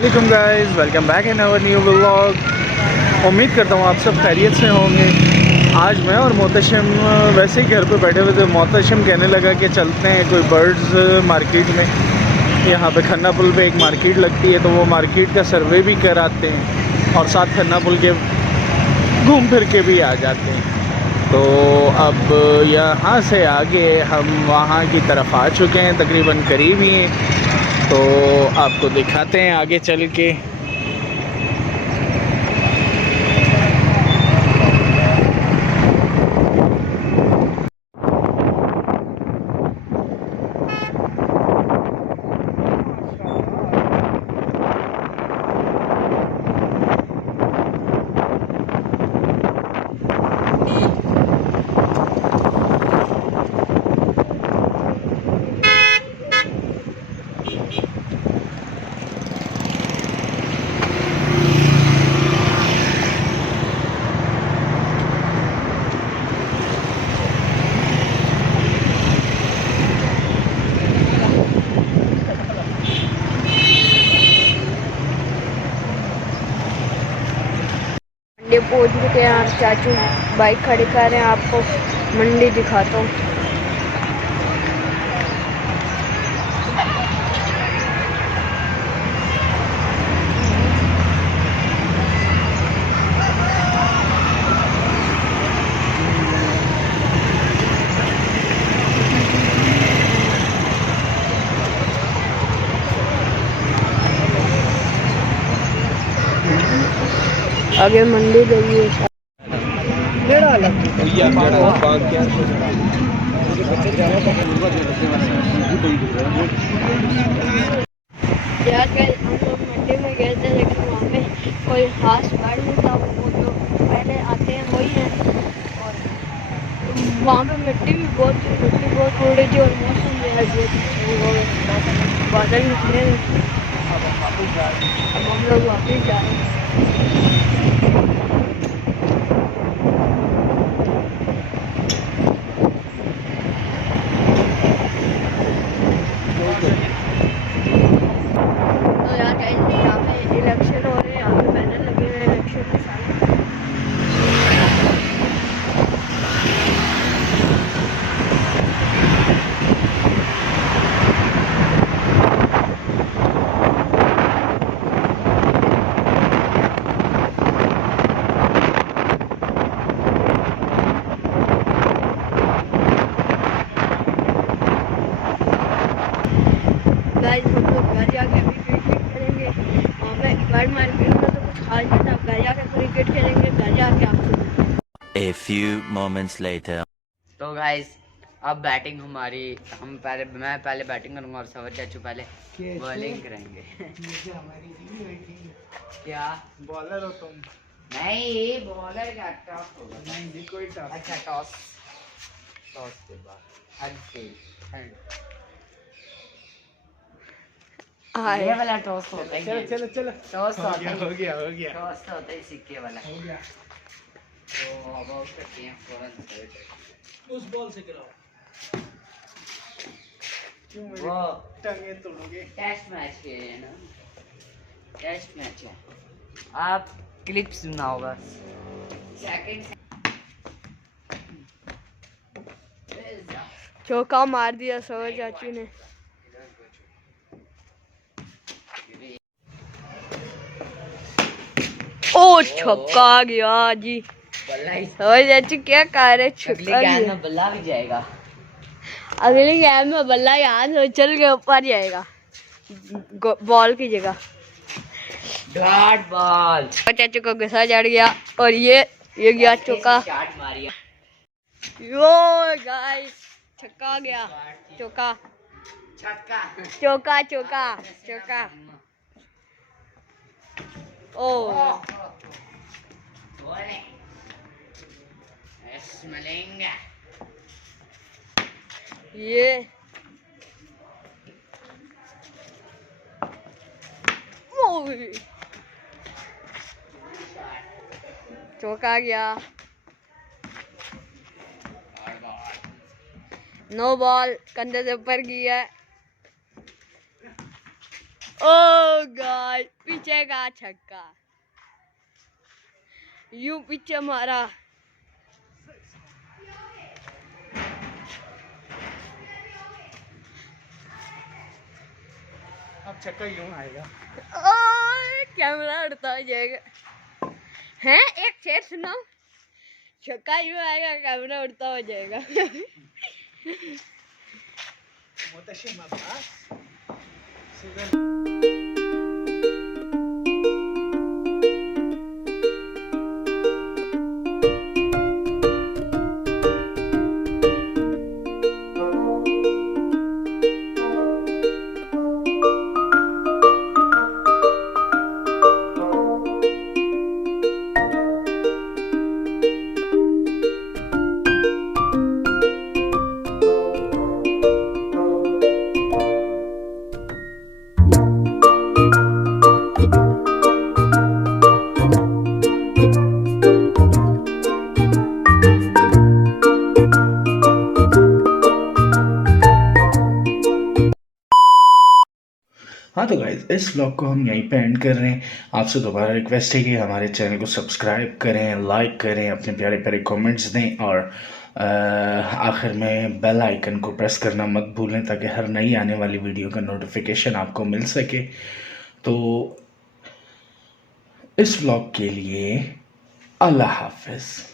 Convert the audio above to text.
Welcome guys, welcome back in our new vlog. उम्मीद करता हूँ आप सब खैरियत से होंगे। आज मैं और मोहतशम वैसे ही घर पे बैठे हुए थे। मोहतशम कहने लगा कि चलते हैं कोई बर्ड्स मार्केट में। यहाँ पे खन्ना पुल पे एक मार्केट लगती है, तो वो मार्केट का सर्वे भी कराते हैं और साथ खन्ना पुल के घूम फिर के भी आ जाते हैं। तो अब यहाँ से आगे हम वहाँ की तरफ आ चुके हैं, तकरीबन करीब ही हैं। तो आपको दिखाते हैं आगे चल के। पहुंच चुके हैं। यहाँ चाचू बाइक खड़ी कर रहे हैं, आपको मंडी दिखाता हूँ। आगे मंडी लगी है। यार हम लोग मंडी में गए थे, लेकिन वहाँ पे कोई खास गाड़ी नहीं था। वो जो पहले आते हैं वही है। और वहाँ पे मिट्टी भी बहुत थी, मिट्टी बहुत उड़ रही थी और मौसम जो है बहुत बादल निकले। अब हम लोग वापस जा रहे हैं। इलेक्शन हो रहे हैं, यहाँ पे बैनर लगे हुए हैं इलेक्शन के साथ। गाइस हम लोग घर जाके अभी क्रिकेट खेलेंगे। हमें घर मार्केट में तो कुछ खास नहीं था, घर जाके क्रिकेट खेलेंगे। घर जाके आपसे A few moments later. तो गाइस अब बैटिंग हमारी, मैं पहले बैटिंग करूंगा और सवर चाचू पहले बॉलिंग करेंगे। क्या बॉलर हो तुम? नहीं, बॉलर का टॉस होगा। नहीं जी, कोई टॉस। अच्छा टॉस के बाद ये वाला टॉस होता है। चलो टॉस हो गया। टॉस तो होता है सिक्के वाला। हो गया। तो अब आउट करते हैं फौरन। उस बॉल से गिराओ। क्यों मेरी वो टंगे तोड़ोगे? टेस्ट मैच के लिए ना, टेस्ट मैच है। आप क्लिप सुनाओ बस। सेकंड चौका मार दिया सवर चाचू ने। ओ छक्का आ गया जी। सवर चाचू क्या कर रहे? छक्का में बल्ला भी जाएगा। अगली गेम में बल्ला यहाँ से उछल के ऊपर जाएगा बॉल की जगह। Dot ball. चाचू को गुस्सा चढ़ गया और ये गया चौका। यो गाइस छक्का आ गया। चौका चौका चौका चौका। ओ ये चौका गया। नो बॉल, कंधे से ऊपर गई है। ओ गॉड, पीछे का छक्का, यूं पीछे मारा। अब छक्का यूं आएगा। कैमरा उड़ता हो जाएगा। हैं एक शेर सुनाओ, छक्का यूं आएगा, कैमरा उड़ता हो जाएगा। मोहतशिम अब्बास हाँ तो गाइज इस व्लॉग को हम यहीं पे एंड कर रहे हैं। आपसे दोबारा रिक्वेस्ट है कि हमारे चैनल को सब्सक्राइब करें, लाइक करें, अपने प्यारे प्यारे कमेंट्स दें और आखिर में बेल आइकन को प्रेस करना मत भूलें ताकि हर नई आने वाली वीडियो का नोटिफिकेशन आपको मिल सके। तो इस व्लॉग के लिए अल्लाह हाफिज़।